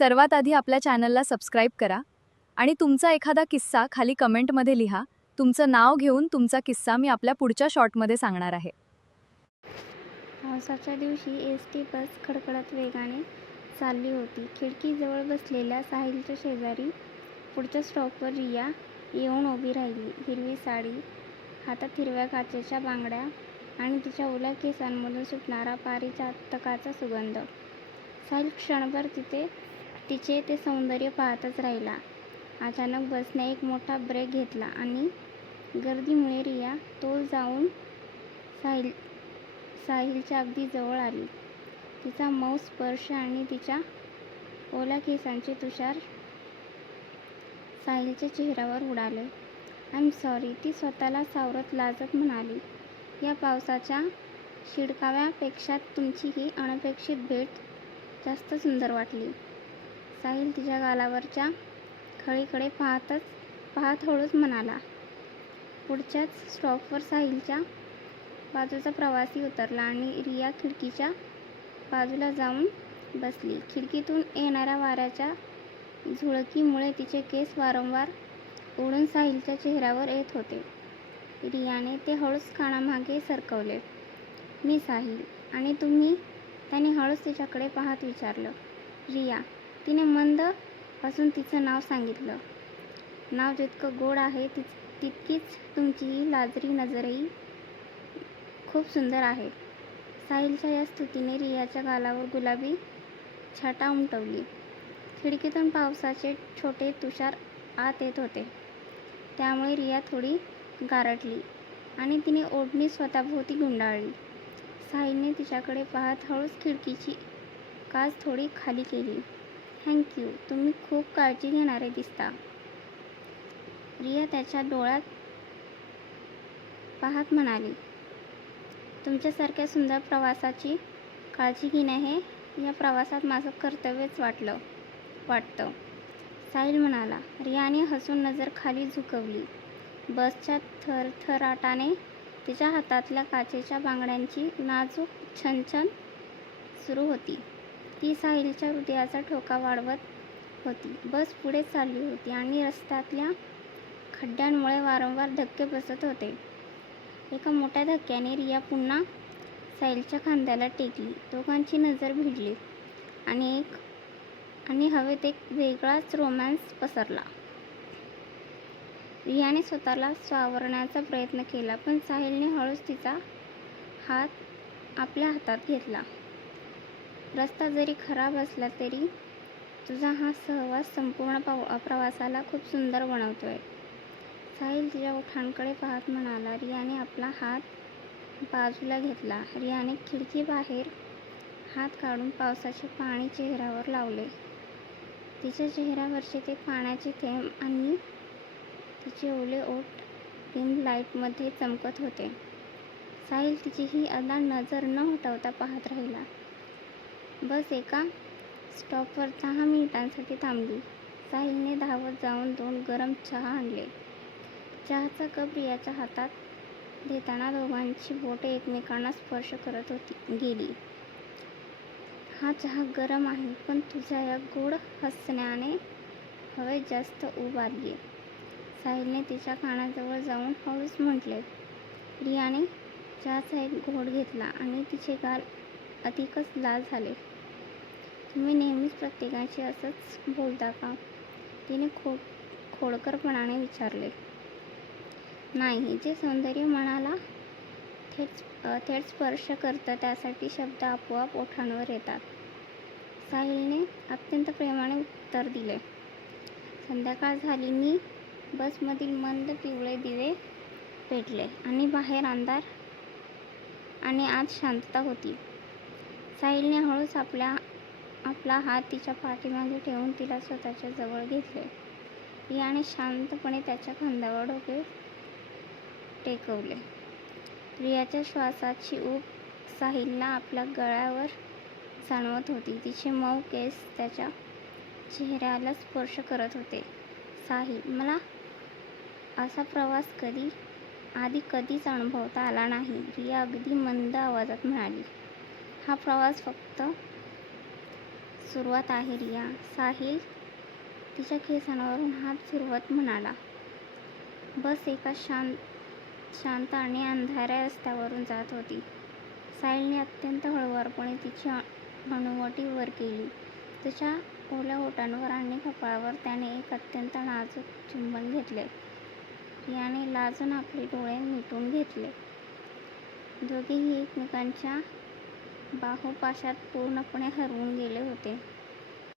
सर्वात आधी आपल्या चॅनलला सबस्क्राईब करा आणि तुमचा एखादा किस्सा खाली कमेंटमध्ये लिहा. तुमचं नाव घेऊन तुमचा किस्सा मी आपल्या पुढच्या शॉर्टमध्ये सांगणार आहे. पावसाच्या दिवशी एसटी बस खडखडत वेगाने चालली होती. खिडकीजवळ बसलेल्या साहिलच्या शेजारी पुढच्या स्टॉपवर रिया येऊन उभी राहिली. हिरवी साडी, हातात हिरव्या काचेच्या बांगड्या आणि तिच्या ओल्या केसांमधून सुटणारा पारिजातकाचा सुगंध. साहिल क्षणभर तिचे ते सौंदर्य पाहतच राहिला. अचानक बसने एक मोठा ब्रेक घेतला आणि गर्दीमुळे रिया तोल जाऊन साहिलच्या अगदी जवळ आली. तिचा मऊ स्पर्श आणि तिच्या ओल्या केसांचे तुषार साहिलच्या चेहऱ्यावर उडाले. आय एम सॉरी, ती स्वतःला सावरत लाजत म्हणाली. या पावसाच्या शिडकाव्यापेक्षा तुमची ही अनपेक्षित भेट जास्त सुंदर वाटली. साहिल तिच्या गालावरच्या खळीकडे पाहत हळूच म्हणाला. पुढच्याच स्टॉपवर साहिलच्या बाजूचा प्रवासी उतरला आणि रिया खिडकीच्या बाजूला जाऊन बसली. खिडकीतून येणाऱ्या वाऱ्याच्या झुळकीमुळे तिचे केस वारंवार उडून साहिलच्या चेहऱ्यावर येत होते. रियाने ते हळूच कानामागे सरकवले. मी साहिल. आणि तुम्ही? त्याने हळूच तिच्याकडे पाहत विचारलं. रिया. तिने मंद हसून तिचं नाव सांगितलं. नाव जितकं गोड आहे तितकीच तुमची ही लाजरी नजरही खूप सुंदर आहे. साहिलच्या या स्तुतीने रियाच्या गालावर गुलाबी छटा उमटवली. खिडकीतून पावसाचे छोटे तुषार आत येत होते. त्यामुळे रिया थोडी गारटली आणि तिने ओढणी स्वतःभोवती गुंडाळली. साहिलने तिच्याकडे पाहत हळूच खिडकीची काच थोडी खाली केली. Thank you. तुम्ही खूप काळजी घेणारे दिसता. रिया त्याच्या डोळ्यात पाहत म्हणाली. तुमच्यासारख्या सुंदर प्रवासाची काळजी घेणे हे या प्रवासात माझं कर्तव्यच वाटतं. साहिल म्हणाला. रियाने हसून नजर खाली झुकवली. बसच्या थरथराटाने तिच्या हातातल्या काचेच्या बांगड्यांची नाजूक छनछन सुरू होती. ती साहिलच्या हृदयाचा ठोका वाढवत होती. बस पुढे चालली होती आणि रस्त्यातल्या खड्ड्यांमुळे वारंवार धक्के बसत होते. एका मोठ्या धक्क्याने रिया पुन्हा साहिलच्या खांद्याला टेकली. दोघांची नजर भिडली आणि हवेत एक वेगळाच रोमॅन्स पसरला. रियाने स्वतःला सावरण्याचा प्रयत्न केला, पण साहिलने हळूच तिचा हात आपल्या हातात घेतला. रस्ता जरी खराब असला तरी तुझा हा सहवास संपूर्ण प्रवासाला खूप सुंदर बनवतोय. साहिल तिच्या ओठांकडे पाहत म्हणाला. रियाने आपला हात बाजूला घेतला. रियाने खिडकीबाहेर हात काढून पावसाचे पाणी चेहऱ्यावर लावले. तिच्या चेहऱ्यावरचे ते पाण्याचे थेंब आणि तिचे ओले ओठ डिम लाईटमध्ये चमकत होते. साहिल तिची ही अदा नजर न हटवता पाहत राहिला. बस एका स्टॉपवर 10 मिनिटांसाठी थांबली. साहिलने धावत जाऊन 2 गरम चहा आणले. चहाचा कप रियाच्या हातात देताना दोघांची बोटे एकमेकांना स्पर्श करत गेली. हा चहा गरम आहे, पण तुझ्या या गोड हसण्याने हवेत जास्त ऊब आलीये. साहिलने तिच्या कानाजवळ जाऊन हळूच म्हटले. रियाने चहाचा एक घोट घेतला आणि तिचे गाल अधिकच लाल झाले. तुम्ही नेहमीच प्रत्येकाशी असंच बोलता का? तिने खोडकरपणाने विचारले. नाही, जे सौंदर्य मनाला थेट स्पर्श करतं त्यासाठी शब्द आपोआप ओठांवर येतात. साहिलने अत्यंत प्रेमाने उत्तर दिले. संध्याकाळ झाली. मी बसमधील मंद पिवळे दिवे पेटले आणि बाहेर अंधार आणि आत शांतता होती. साहिलने हळूच आपला हात तिच्या पाठीमागे ठेवून तिला स्वतःच्या जवळ घेतले. रियाने शांतपणे त्याच्या खांद्यावर डोके टेकवले. रियाच्या श्वासाची ऊब साहिलला आपल्या गळ्यावर जाणवत होती. तिचे मऊ केस त्याच्या चेहऱ्याला स्पर्श करत होते. साहिल, मला असा प्रवास आधी कधीच अनुभवता आला नाही. रिया अगदी मंद आवाजात म्हणाली. हा प्रवास फक्त सुरुवात आहे रिया. साहिल तिच्या केसांवरून हात फिरवत म्हणाला. बस एका शांत आणि अंधाऱ्या रस्त्यावरून जात होती. साहिलने अत्यंत हळुवारपणे तिची हनुवटी वर केली. तिच्या ओल्या ओठांवर आणि कपाळावर त्याने एक अत्यंत नाजूक चुंबन घेतले. रियाने लाजून आपले डोळे मिटून घेतले. दोघेही एकमेकांच्या बाहुपाशात पूर्णपणे हरवून गेले होते.